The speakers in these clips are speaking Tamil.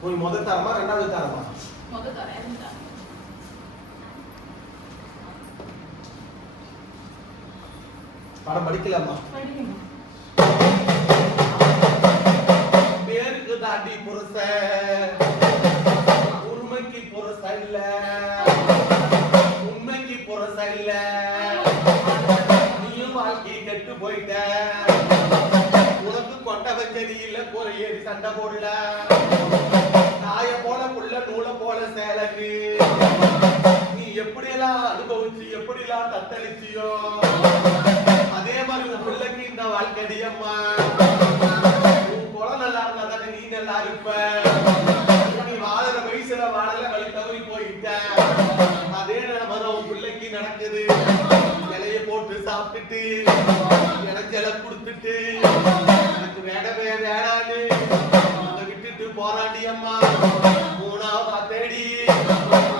உன் முதல் தரமா ரெண்டாவது தரமா? படம் படிக்கலாமா? பேருக்கு தாண்டி புருஷ உண்மைக்கு புருஷ இல்ல. உண்மைக்கு புருஷ இல்ல. நீயும் வாழ்க்கை கெட்டு போயிட்ட. சண்டை போடல. நாய போல புள்ள நூலை போல சேலக்கு. நீ எப்படியெல்லாம் அனுபவிச்சு எப்படியெல்லாம் தத்தளிச்சியோ அதே மாதிரி உன் பிள்ளைக்கு இந்த வாழ்க்கை அம்மா. உன் குலம் நல்லா இருந்தா தானே நீ நல்லா இருப்ப. நீ வாழற வயசுல வாழல வழி தவறி போயிட்ட. அதே நிலைமை உன் பிள்ளைக்கு நடக்குது. போட்டு சாப்பிட்டுட்டு இலைச்சல கொடுத்துட்டு எனக்கு வேடவே வேடான்னு உன்னை விட்டுட்டு போராடி அம்மா மூணாவதா தேடி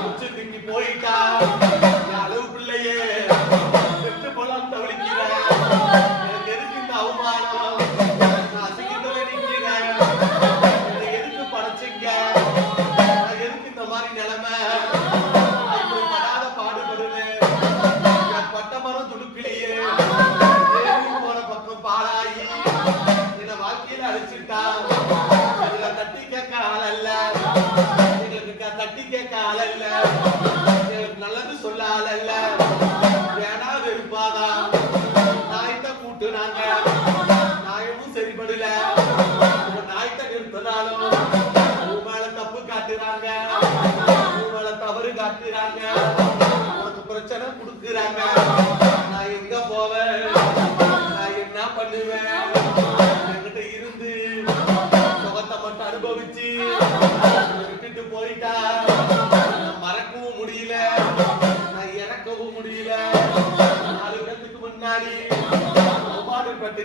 முச்சு திங்கி போயிட்டா. நாய்த்த நாயமும் சரிபடல. உங்க நாய்த்த நிறுத்தினாலும் மேல தப்பு காட்டுறாங்க. மேல தவறு காட்டுறாங்க. உனக்கு பிரச்சனை கொடுக்குறாங்க.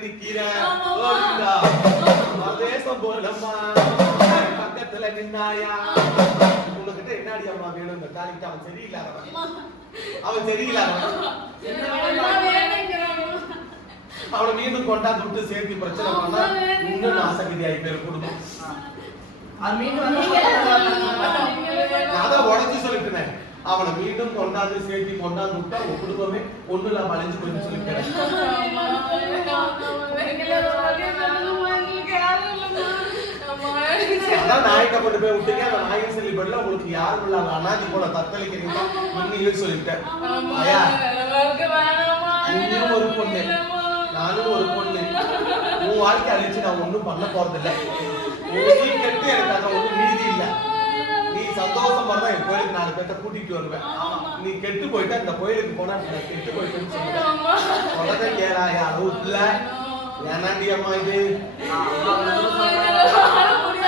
நிக்கிறேன் கோவிந்தா, தேசம் போலம்மா பக்கத்துல நின்னாயா? உங்ககிட்ட என்னடி அம்மா வேணும்? இந்த காலிக்கிட்ட அவன் சரியில்லாதவன். அவன் சரியில்லாதவன். அவனை மீண்டும் கொண்டாந்து விட்டு சேர்த்து பிரச்சனை பண்ணா இன்னும் நாசகிரியாய் பேர் குடும்பம். அதான் உடச்சு சொல்லிட்டேன் அவனை மீண்டும் கொண்டாந்து சேர்த்து கொண்டாந்து விட்டா உன் குடும்பமே ஒண்ணு இல்லாம அழிஞ்சு போயின்னு சொல்லிக்கிறேன் அதான் நாய்கிட்ட கொண்டு போய் விட்டீங்க. அந்த நாயின் சொல்லி பதிலா உங்களுக்கு யாரும் இல்லாத அனாதி போல தத்தளிக்கிறீங்க நீங்களும் சொல்லிட்டேன். நீயும் ஒரு பொண்ணு. நானும் ஒரு பொண்ணு. உன் வாழ்க்கை அழிச்சு நான் ஒண்ணும் பண்ண போறதில்ல. நீ கெட்டு எனக்கு அதை ஒண்ணும் மீதி இல்லை. சந்தோஷமா தான் என் கோயிலுக்கு நாலு பேர்த்த கூட்டிட்டு வருவேன். நீ கெட்டு போயிட்டா இந்த கோயிலுக்கு போனா கெட்டு போயிட்டேன்னு சொல்லுவேன். கேளாயா அளவு இல்ல ஏனாண்டி அம்மா இது?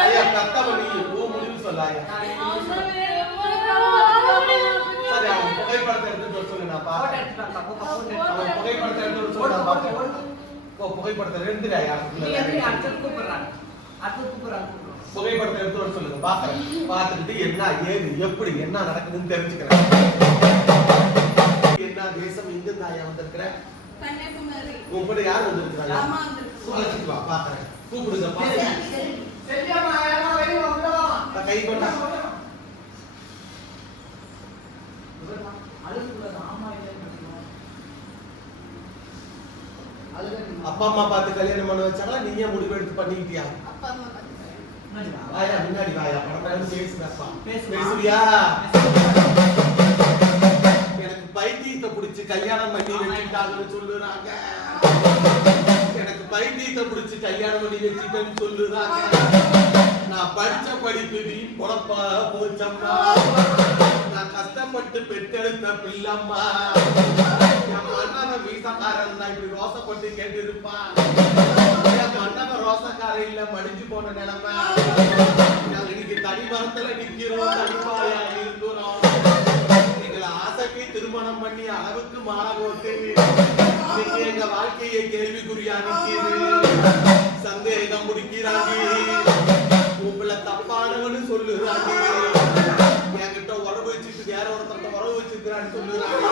ஐயா கத்தவ நீ ஓ முடிவு சொல்லாயா சரி அவன் புகைப்படத்தை எடுத்துட்டு வர சொல்லு நான் அவன் புகைப்படத்தை எடுத்து வர சொல்லு நான் பாக்கிறேன். ஓ புகைப்படத்தை எடுத்து வர சொல்லுங்க. பாக்கிறேன் பார்த்துட்டு என்ன ஏது எப்படி என்ன நடக்குதுன்னு தெரிஞ்சுக்கிறேன். என்ன தேசம் இங்க தாயா வந்திருக்கிறேன்? உன் கூட யார் வந்திருக்கிறாங்க? வா பாக்கிறேன் கூப்பிடுங்க பாக்கிறேன் கை பண்ண அப்பா அம்மா பார்த்து கல்யாணம் பண்ண வச்சாங்களா? நீ ஏன் முடிவு எடுத்து பண்ணிக்கிட்டியா? வாயா முன்னாடி வாயா. படம் பேசுறப்பா. பேசுவியா எனக்கு பைத்தியத்தை புடிச்சு கல்யாணம் பண்ணி வச்சுட்டாங்கன்னு சொல்லுறாங்க. எனக்கு பைத்தியத்தை புடிச்சு கல்யாணம் பண்ணி வச்சுட்டேன்னு சொல்லுறாங்க. நான் படிச்ச படிப்பு வீண் பொழப்பா போச்சம்மா. நான் கஷ்டப்பட்டு பெற்றெடுத்த பிள்ளம்மா. என் மன்னவன் வீசக்காரன் தான் இப்படி ரோசப்பட்டு கேட்டு இருப்பான் என் மன்னவன் ரோசக்காரன் இல்ல மடிஞ்சு போன நிலைமை. இன்னைக்கு தனி மரத்துல நிக்கிறோம் தனிப்பாயா இருக்கிறோம். எங்களை ஆசைக்கு திருமணம் பண்ணி அளவுக்கு மாற போட்டு இன்னைக்கு எங்க வாழ்க்கையை கேள்விக்குறியா நிக்குது சந்தேகம் முடிக்கிறாங்க. உங்களை தப்பானவன்னு சொல்லுறாங்க. கிட்ட உறவு வச்சுட்டு யாரோ ஒருத்தர்கிட்ட உறவு வச்சிருக்கிறான்னு சொல்லுறாங்க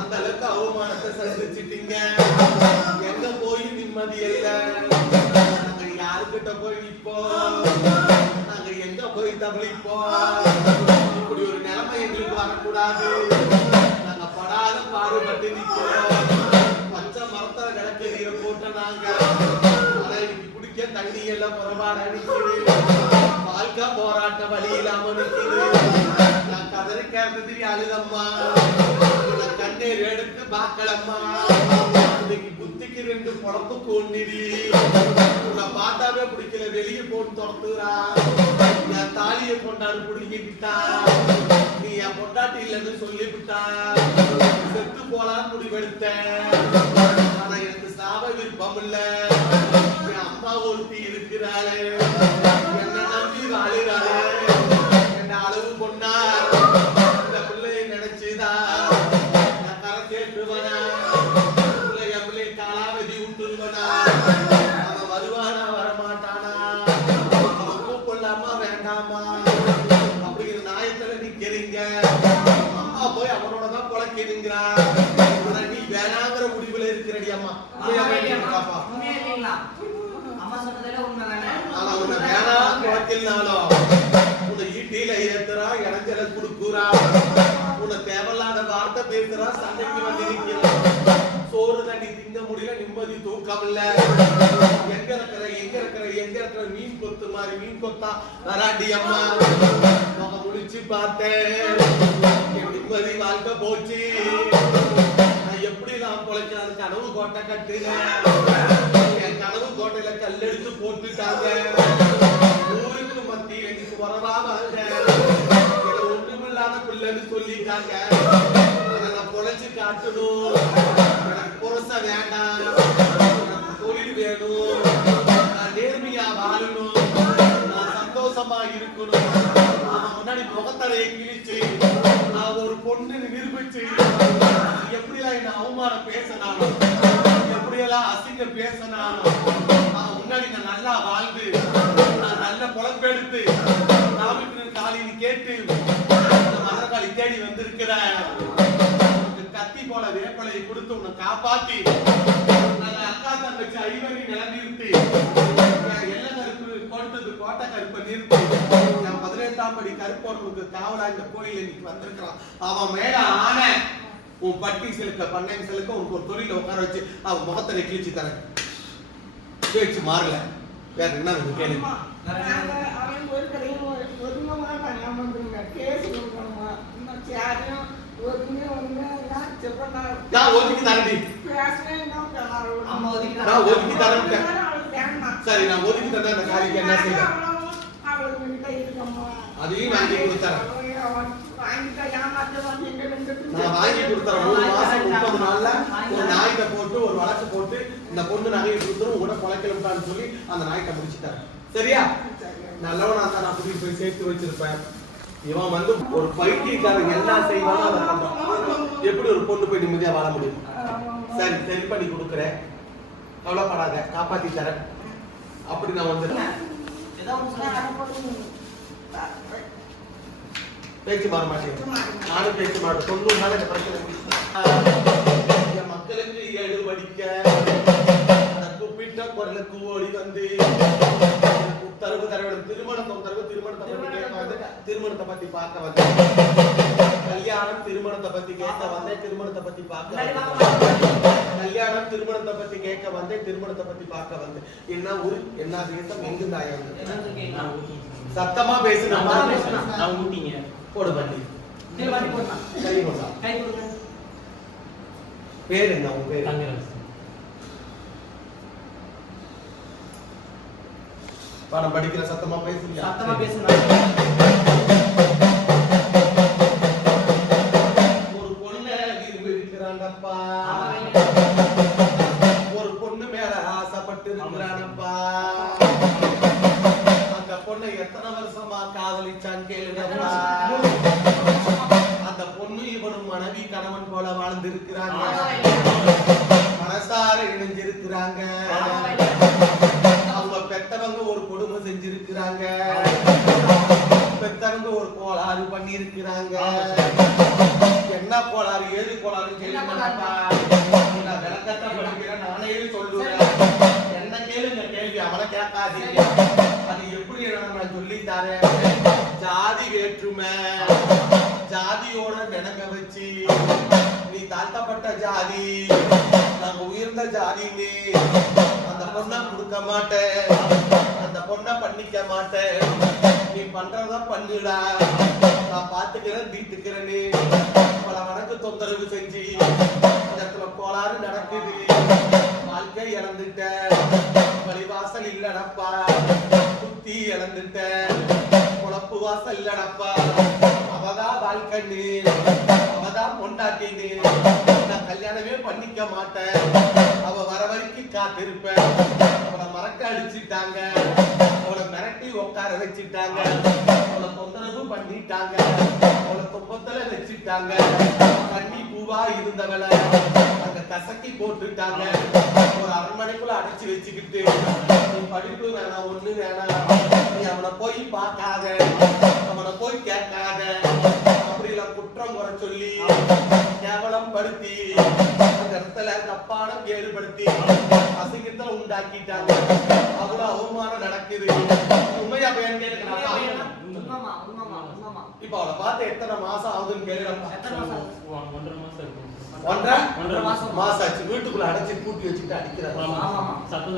அந்த அளவுக்கு அவமானத்தை சந்திச்சிட்டீங்க. எங்க போய் நிம்மதி இல்ல? நாங்க யாருக்கிட்ட போய் நிற்போம்? நாங்க எங்க போய் தவிழிப்போம் இப்படி ஒரு நிலைமை எங்களுக்கு வரக்கூடாது. நாங்க படாத பாடுபட்டு நிற்கிறோம் பச்சை மரத்துல கிடக்குற போட்ட நாங்க. ஆனா குடிக்க தண்ணி எல்லாம் புறபாடு அடிக்குது வாழ்க்கை போராட்ட வழி இல்லாம நிக்குது கதறி கேட்டது அழுதம்மா கண்ணீர் எடுத்து பாக்கலம்மா இன்னைக்கு புத்திக்கு ரெண்டு பொழப்பு கொண்டிடி உன்னை பார்த்தாவே பிடிக்கல வெளியே போட்டு துரத்துறா. என் தாலியை கொண்டாடு பிடிக்கிட்டா நீ என் பொண்டாட்டி இல்லைன்னு சொல்லிவிட்டா. செத்து போலான்னு முடிவெடுத்தேன். ஆனா எனக்கு சாவ விருப்பம் இல்ல. என் அம்மா ஒருத்தி இருக்கிறாளே. என்ன நம்பி வாழுறாளே. வேணாம் உன்னை ஈட்டியில ஏத்துறா இடைஞ்சல குடுக்குறா உன்னை தேவையில்லாத வார்த்தை பேசுறா சண்டைக்கு வந்து நிக்கிறான் சோறு தண்ணி திங்க முடியல நிம்மதி தூக்கம் இல்ல. எங்க இருக்கிற எங்க இருக்கிற எங்க இருக்கிற மீன் கொத்து மாதிரி மீன் கொத்தா வராண்டி அம்மா. முகம் முடிச்சு பார்த்தேன். நிம்மதி வாழ்க்கை போச்சு. நான் எப்படி நான் பொழைக்கிறான்னு கனவு கோட்டை கட்டுனேன் என் கனவு கோட்டையில கல்லெடுத்து போட்டுட்டாங்க. மத்தியில் எனக்கு வரவா பிள்ளைன்னு சொல்லிட்டாங்க. அதை நான் பொழைச்சு காட்டணும். எனக்கு புரச வேண்டாம். எனக்கு தொழில் வேணும். நான் நேர்மையா வாழணும். நான் சந்தோஷமா இருக்கணும். நான் முன்னாடி முகத்தலையை கிழிச்சு நான் ஒரு பொண்ணு நிரூபிச்சு எப்படிலாம் என்ன அவமானம் பேசினாலும் எப்படியெல்லாம் அசிங்க பேசினாலும் அவன் முன்னாடி நான் நல்லா வாழ்ந்து நல்ல பொழப்பெடுத்து நாவுக்கு கேட்டு இந்த மரக்காளி தேடி வந்திருக்கிறேன் கத்தி போல வேப்பலையை கொடுத்து உன்னை காப்பாத்தி நல்ல அக்கா தங்கச்சி ஐவரி நிலநிறுத்தி எல்ல கருப்பு கொடுத்தது கோட்டை கருப்பை நிறுத்தி நான் பதினெட்டாம் படி கருப்பவனுக்கு காவலா இந்த கோயில் இன்னைக்கு வந்திருக்கிறான். அவன் மேல ஆன உன் பட்டி சிலுக்க பண்ணையம் சிலுக்க உனக்கு ஒரு தொழில உட்கார வச்சு அவன் முகத்தை கிழிச்சு தரேன். பேச்சு மாறல. வேற என்ன வேணும் அவன் ஒரு கடையும் ஒதுங்க மாட்டாங்க ஆமாண்டுங்க. கேஸ் கொடுக்கணுமா? யாரையும் ஒதுங்க ஒதுங்க நான் ஒதுக்கி ஒதுக்கிட்டாங்க. நான் ஒதுக்கி வேண்டாம். சரி நான் ஒதுக்கி தந்தா அந்த காரிக்கு என்ன இருக்கம்மா. அதையும் வாங்கி கொடுத்தறேன். நான் வாங்கி கொடுத்துறேன் மூணு மாசம் முப்பது நாள்ல ஒரு நாய்கிட்ட போட்டு ஒரு வழக்கு போட்டு இந்த பொண்ணு நகையை கொடுத்துரும் கூட பொழைக்கலம்டான்னு சொல்லி அந்த நாய்கிட்ட முடிச்சு தரேன் சரியா? நல்லவனா தான் நான் கூட்டிட்டு போய் சேர்த்து வச்சிருப்பேன். இவன் வந்து ஒரு பைத்தியக்காரன் எல்லாம் செய்வானோ அதை எப்படி ஒரு பொண்ணு போய் நிம்மதியா வாழ முடியும்? சரி சரி பண்ணி கொடுக்குறேன். கவலைப்படாத காப்பாத்தி தரேன். அப்படி நான் வந்து. பேச்சு மாற மாட்டேன். நானும் பேச்சு மாட்டேன் தொண்ணூறு நாள் இந்த பிரச்சனை மக்களுக்கு எடுபடிக்க கூப்பிட்ட குரலுக்கு ஓடி வந்து தர வேண்டும் திருமணம் உத்தரவு திருமணத்தை பத்தி கேட்க வந்து திருமணத்தை பத்தி பார்க்க வந்தேன். கல்யாணம் திருமணத்தை பத்தி கேட்க வந்தேன். திருமணத்தை பத்தி பார்க்க கல்யாணம் திருமணத்தை பத்தி கேட்க வந்தேன். திருமணத்தை பத்தி பார்க்க வந்தேன். என்ன ஊர்? என்ன தேசம்? எங்கு தாயம். சத்தமா பேசுனா நான் ஊட்டிங்க. போடு பண்ணி. பேர் என்ன? உன் பேர்? பாடம் படிக்கிற சத்தமா பேசுறியா சத்தமா பேசுங்க. ஒரு பொண்ணை விரும்பி கேட்காதீங்க அது எப்படி நான் சொல்லி தரேன் ஜாதி வேற்றுமை. ஜாதியோட நினைக்க வச்சு நீ தாழ்த்தப்பட்ட ஜாதி நாங்க உயர்ந்த ஜாதின்னு அந்த பொண்ணை கொடுக்க மாட்டேன். அந்த பொண்ணை பண்ணிக்க மாட்டேன். நீ பண்றத பண்ணுடா. நான் பாத்துக்கிறேன் தீட்டுக்கிறேன்னு பல வழக்கு தொந்தரவு செஞ்சு இடத்துல கோளாறு நடக்குது. வாழ்க்கை இறந்துட்டேன் வழிவாசல் இல்லடப்பா புத்தி இழந்துட்டேன். குழப்பு வாசல் இல்லடப்பா அவதான் வாழ்க்கைன்னு அவதான் பொண்டாட்டின்னு கனவே பண்ணிக்க மாட்டேன். அவ வர வரைக்கும் காத்திருப்பேன். அவளை மறக்க அடிச்சிட்டாங்க. அவளை மிரட்டி உட்கார வச்சுட்டாங்க. அவளை தொந்தரவு பண்ணிட்டாங்க. அவளை துப்பத்துல வச்சிட்டாங்க. தண்ணி பூவா இருந்தவளை அங்க கசக்கி போட்டுட்டாங்க. ஒரு அரண்மனைக்குள்ள அடைச்சு வச்சுக்கிட்டு நீ படிப்பு வேணாம் ஒண்ணு வேணாம் நீ அவனை போய் பார்க்காத. அவனை போய் கேட்காத. குறை சொல்லி கேவலம் படுத்தி அந்த இடத்துல தப்பான ஏற்படுத்தி அசிங்கத்தை உண்டாக்கிட்டாங்க. அவ்வளவு அவமானம் நடக்குது. உண்மையா பையன் உண்மைமா இப்ப அவளை பார்த்து எத்தனை மாசம் ஆகுதுன்னு மாசம் ஒன்றரை ஒன்றரை? மாசம். மாசம் ஆச்சு. வீட்டுக்குள்ள அடைச்சு பூட்டி வச்சுட்டு அடிக்கிறாங்க. சத்தம்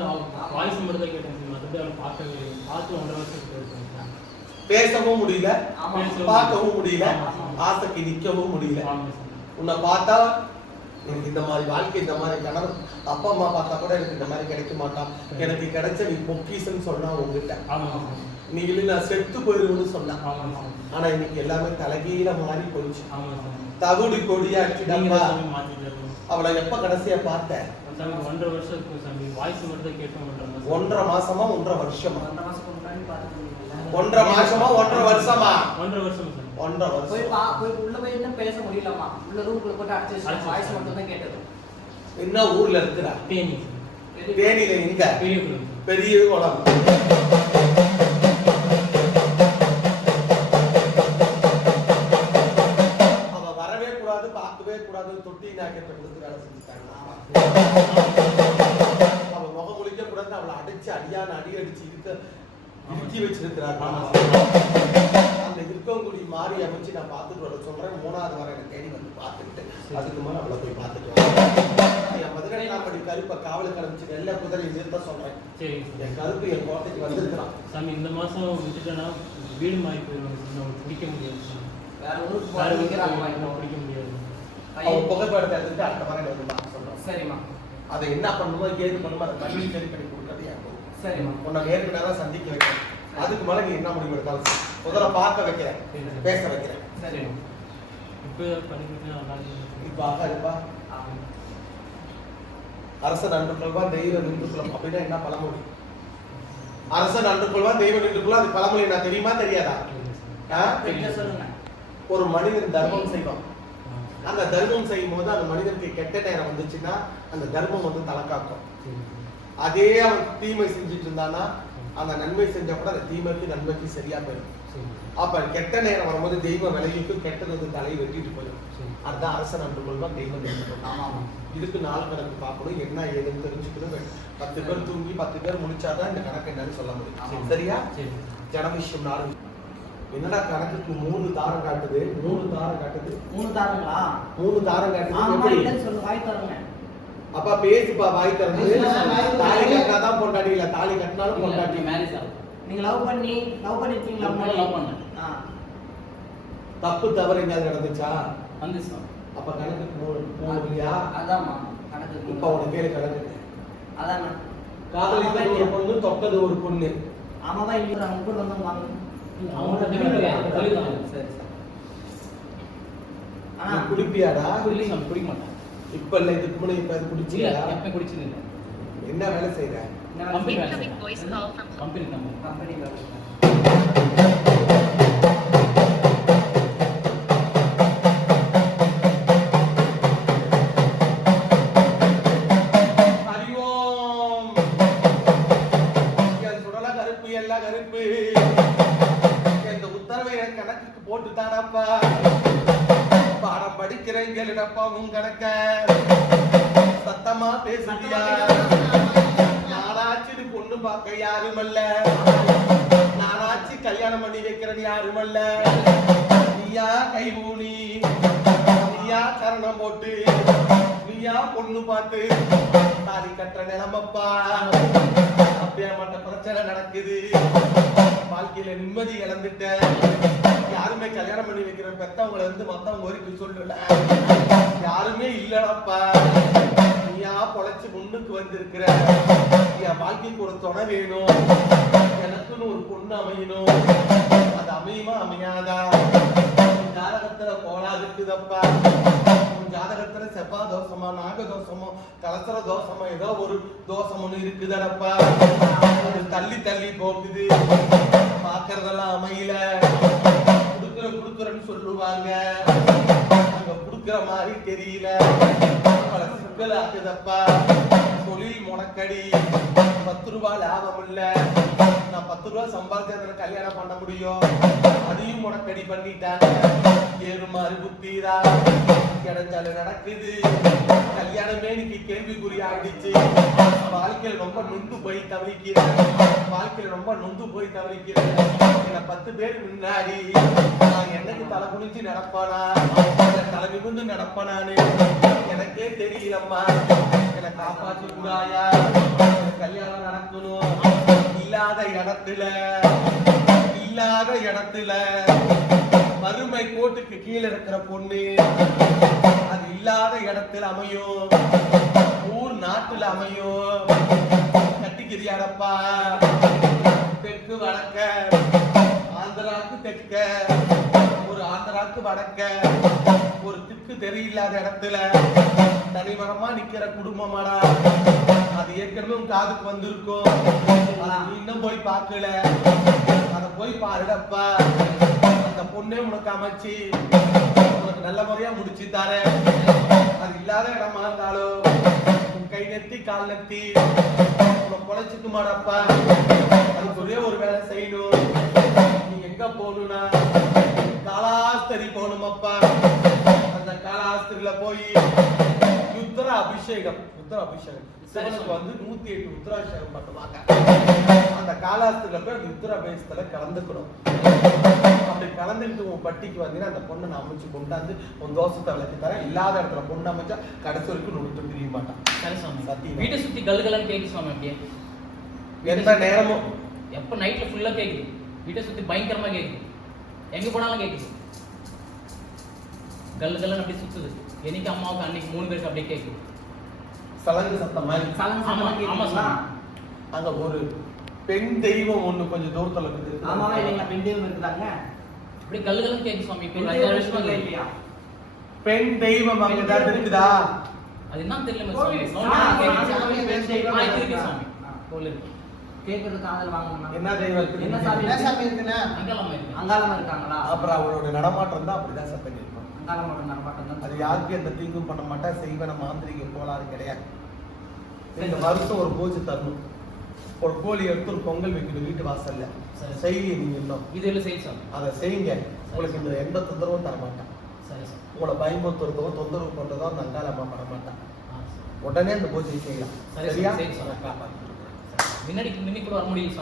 வாய்ஸ் மட்டும் தான் கேட்டேன். பார்க்கவே. பார்த்து ஒன்றரை வருஷம். பேசவும் முடியல பார்க்கவும் முடியல. ஆசைக்கு நிக்கவும் முடியல. உன்னை பார்த்தா எனக்கு இந்த மாதிரி வாழ்க்கை இந்த மாதிரி கணவன் அப்பா அம்மா பார்த்தா கூட எனக்கு இந்த மாதிரி கிடைக்க மாட்டான் எனக்கு கிடைச்ச நீ பொக்கிஷன்னு சொன்னா உங்ககிட்ட. நீ இல்லை நான் செத்து போயிருவேன்னு சொன்னான். ஆனா இன்னைக்கு எல்லாமே தலைகீழ மாறி போயிடுச்சு. தகுடி மாத்திட்டு இருக்கணும். அவளை எப்ப கடைசியா பார்த்த சாமி ஒன்றரை வருஷம் இருக்கும் சாமி வாய்ஸ் மட்டும் தான் கேட்டோம் ஒன்றரை மாசம். ஒன்றரை மாசமா ஒன்றரை வருஷமா? ஒன்றரை வருஷமா ஒன்றரை வருஷம். போய் பா போய் உள்ள போய் இன்னும் பேச முடியலம்மா? உள்ள ரூம்குள்ள போட்டு அடைச்சு வாய்ஸ். மட்டும் தான் கேட்டது. என்ன ஊர்ல இருக்கிறா தேனி. தேனியில எங்க? பெரிய குளம். அவ வரவே கூடாது பார்க்கவே கூடாது தொட்டி நாக்கத்தை இறுக்கி வச்சிருக்கிறாங்க ஆமா. அந்த இருக்கங்குடி மாறி அமைச்சு நான் பார்த்துட்டு வர சொல்றேன் மூணாவது வர எனக்கு தேடி வந்து பார்த்துட்டு அதுக்கு மேல அவளை போய் பார்த்துட்டு வரேன். என் பதினெட்டாம் படி கருப்பை காவலுக்கு கிளம்பிச்சு நெல்ல குதிரை நிறுத்த சொல்றேன். என் கருப்பு என் கோட்டைக்கு வந்திருக்கிறான் சாமி இந்த மாசம் விட்டுட்டேன்னா வீடு மாறி போயிடுவாங்க பிடிக்க முடியாது. வேற இப்போ. பிடிக்க முடியாது அவன். புகைப்படத்தை எடுத்துட்டு அடுத்த வந்து பார்க்க சொல்றான் சரிம்மா அதை என்ன பண்ணுமோ ஏது பண்ணுமோ அதை பண்ணி சரி பண்ணி. சரிம்மா. உன்னை நேர்கிட்ட தான் சந்திக்க வைக்கிறேன். அதுக்கு மேல நீ என்ன முடிவு எடுத்தாலும். முதல்ல பார்க்க வைக்கிறேன். பேச வைக்கிறேன். சரிம்மா. இப்போ பண்ணிக்கிட்டு நல்லா இருக்கு. இப்ப ஆகா இருப்பா ஆமா. அரசன் அன்று கொள்வான் தெய்வ நின்று கொள்ளும். அப்படின்னா என்ன பழமொழி? அரசன் அன்று கொள்வான் தெய்வம் நின்று கொள்ளும் அது பழமொழி நான் தெரியுமா தெரியாதா? ஒரு மனிதன் தர்மம் செய்வான். அந்த தர்மம் செய்யும் போது அந்த மனிதனுக்கு கெட்ட நேரம் வந்துச்சுன்னா அந்த தர்மம் வந்து தலை காக்கும். அதே அவன் தீமை செஞ்சுட்டு இருந்தானா அந்த நன்மை செஞ்சா கூட அந்த தீமைக்கு நன்மைக்கு சரியா போயிடும். அப்ப கெட்ட நேரம் வரும்போது தெய்வம் விலகிக்கும் கெட்டது வந்து தலையை வெட்டிட்டு போயிடும். அதுதான் அரசன் அன்று கொள்வான் தெய்வம் நின்று கொள்வான் ஆமா ஆமா. இதுக்கு நாள் கணக்கு பார்க்கணும் என்ன ஏதுன்னு தெரிஞ்சுக்கணும் பத்து பேர் தூங்கி பத்து பேர் முடிச்சாதான் இந்த கணக்கு என்னன்னு சொல்ல முடியும். சரியா? சரி. ஜன விஷயம் நாலு என்னடா கணக்குக்கு மூணு தாரம் காட்டுது? மூணு தாரம் காட்டுது. மூணு தாரங்களா? மூணு தாரம் காட்டுது எப்படி? இல்லைன்னு சொல்லு வாய் தருங்க அப்பா பேசுப்பா வாய் திறந்து. தாலி கட்டினாதான் பொண்டாட்டி இல்ல தாலி கட்டினாலும் பொண்டாட்டி. மேரேஜ் ஆகும் நீங்க லவ் பண்ணி லவ் பண்ணிருக்கீங்களா பண்ண- love பண்ணேன். ஆ. தப்பு தவறு எங்கேயாவது நடந்துச்சா? வந்து சார். அப்ப மூணு இல்லையா அதாம்மா கணக்கு இப்ப உனக்கு கேளு கணக்கு அதானே காதலித்தது ஒரு பொண்ணு தொட்டது ஒரு பொண்ணு. ஆமாவா இல்லையா அவங்க கூட வந்து வாங்க. அவங்களோட சொல்லிடுவாங்க சொல்லிடுவாங்க சரி சரி. நீ ஆனா குடிப்பியாடா குடிக்க மாட்டேன். இப்ப இல்ல இதுக்கு முன்னாடி இப்ப அது இல்ல குடிச்சியா எப்பயும் குடிச்சது இல்லை. என்ன வேலை செய்யற கம்பெனி கம்பெனி கம்பெனி. படிக்கிறேங்கப்பா கிடக்க. கணக்க சத்தமா பேசுறியா? நாளாச்சு பொண்ணு பொண்ணு பார்க்க யாருமல்ல? நாளாச்சு கல்யாணம் பண்ணி வைக்கிறேன் யாருமல்ல? நீயா கை ஊனி நீயா கரணம் போட்டு நீயா பொண்ணு பார்த்து தாலி கட்டுற நிலமப்பா. அப்படியாப்பட்ட பிரச்சனை நடக்குது. வாழ்க்கையில நிம்மதி இழந்துட்டேன் யாருமே கல்யாணம் பண்ணி வைக்கிற பெத்தவங்களை இருந்து மத்தவங்க வரைக்கும் சொல்லல. யாருமே இல்லடாப்பா. நீயா பொழைச்சு முன்னுக்கு வந்திருக்கிற. என் வாழ்க்கைக்கு ஒரு துணை வேணும். எனக்குன்னு ஒரு பொண்ணு அமையணும். அது அமையுமா அமையாதா? ஜாதகத்துல கோளாறு இருக்குதப்பா. ஜாதகத்துல செவ்வாய் தோஷமா நாக தோஷமோ கலசர தோஷமோ ஏதோ ஒரு தோஷம் ஒண்ணு இருக்குதடப்பா. தள்ளி தள்ளி போகுது. பாக்குறதெல்லாம் அமையல. கொடுக்குற குடுக்குறன்னு சொல்லுவாங்க. அங்க குடுக்குற மாதிரி தெரியல. பல சிக்கல் ஆகுதப்பா தொழில் முடக்கடி. பத்து ரூபா லாபம் இல்ல நான் பத்து ரூபா சம்பாதிச்சு கல்யாணம் பண்ண முடியும். அதையும் முடக்கடி பண்ணிட்டாங்க. ஏறு மாதிரி புத்திரா. கிடைச்சாலும் நடக்குது. கல்யாணமே இன்னைக்கு கேள்விக்குறி ஆயிடுச்சு. வாழ்க்கையில ரொம்ப நொந்து போய் தவிக்கிறேன் வாழ்க்கையில ரொம்ப நொந்து போய் தவிக்கிறேன் என்னை பத்து பேர் முன்னாடி நான் என்னைக்கு தலை குனிஞ்சு நடப்பானா? தலை நிமிர்ந்து நடப்பானான்னு எனக்கே தெரியலம்மா. என்னை கூடாயா கல்யாணம் நடக்கணும். இல்லாத இடத்துல இல்லாத இடத்துல வறுமை கோட்டுக்கு கீழே இருக்கிற பொண்ணு அது இல்லாத இடத்துல அமையும். ஊர் நாட்டுல அமையும். கட்டிக்கிறியாடப்பா தெற்கு வளர்க்க ஆந்திராவுக்கு தெற்க. ஒரு ஆந்திராக்கு வடக்க ஒரு திக்கு தெரியலாத இடத்துல தனிமரமா நிக்கிற குடும்பமாடா. அது ஏற்கனவே உன் காதுக்கு வந்திருக்கும் நீ இன்னும் போய் பார்க்கல. அத போய் பாருடப்பா. அந்த பொண்ணே உனக்கு அமைச்சு உனக்கு நல்ல முறையா முடிச்சு தரேன். அது இல்லாத இடமா இருந்தாலும் கை நெத்தி கால் நெத்தி உனக்கு மாடப்பா அதுக்கு ஒரே ஒரு வேலை செய்யணும். நீ எங்க போகணும்னா? காலாஸ்திரி போகணுமப்பா. அந்த காலாஸ்திரியில போய் ருத்ர அபிஷேகம் ருத்ர அபிஷேகம் சிவனுக்கு வந்து நூத்தி எட்டு ருத்ராபிஷேகம் பண்ணுவாங்க அந்த காலாஸ்திரியில போய் அந்த ருத்ர அபிஷேகத்துல கலந்துக்கணும். அப்படி கலந்துக்கிட்டு உன் பட்டிக்கு வந்தீங்கன்னா அந்த பொண்ணை நான் அமைச்சு கொண்டாந்து உன் தோசத்தை விளக்கி தரேன். இல்லாத இடத்துல பொண்ணு அமைச்சா கடைசி வரைக்கும் நுழைட்டு பிரிய மாட்டான். சரி சாமி. சத்தியம். வீட்டை சுத்தி கல் கலன்னு கேக்குது சாமி அப்படியே. எந்த நேரமும். எப்ப நைட்ல ஃபுல்லா கேக்குது. வீட்டை சுத்தி பயங்கரமா கேக்குது. எங்க போனாலும் கேக்குது. கல் கல்லன்னு அப்படியே சுத்துது. என்னைக்கு அம்மாவுக்கு அன்னைக்கு மூணு பேருக்கு அப்படியே கேக்குது. சலங்கு சத்தம் மாதிரி. சலங்கு ஆமா, சத்தம் ஆமா. அங்க ஒரு பெண் தெய்வம் ஒண்ணு கொஞ்சம் தூரத்துல இருக்குது. ஆமாவா இல்லைங்களா? பெண் தெய்வம் இருக்குதாங்க? அப்படியே கல் கல்லன்னு கேக்குது சாமி இப்போ பெண் தெய்வம் அஞ்சாறு வருஷமா இருக்குதா கேக்குது. இல்லையா? பெண் தெய்வம் அங்க ஏதாவது இருக்குதா? அது என்ன தெரியல ஆ, இருக்கு ஆ. கோவில் இருக்கு. கேட்கறது காதல் வாங்கணும்? என்ன தெய்வம் என்ன சாமி என்ன சாமி இருக்குண்ணா அங்கெல்லாம் இருக்கு. அங்காளமா இருக்காங்களா? அப்புறம் அவளோட நடமாட்டம் தான் அப்படிதான் சத்தம் கேட்கும் நடமாட்டம் அது யாருக்கும் எந்த தீங்கும் பண்ண மாட்டா செய்வன மாந்திரிக கோளாறு கிடையாது. இந்த வருஷம் ஒரு பூஜை தரணும். ஒரு கோழி எடுத்து ஒரு பொங்கல் வைக்கணும் வீட்டு வாசல்ல. சரி. செய்ய நீங்க இன்னும். இது எல்லாம் செய்து சாமி அதை செய்யுங்க. உங்களுக்கு இந்த எந்த தொந்தரவும் தர மாட்டான் உங்களை பயமுறுத்துறதோ தொந்தரவு பண்றதோ அந்த அங்காள அம்மா பண்ண மாட்டான். உடனே அந்த பூஜை செய்யலாம். சரி, சரியா? சரி, சரி. முன்னாடி மின்னிக்குள்ள வர முடியும்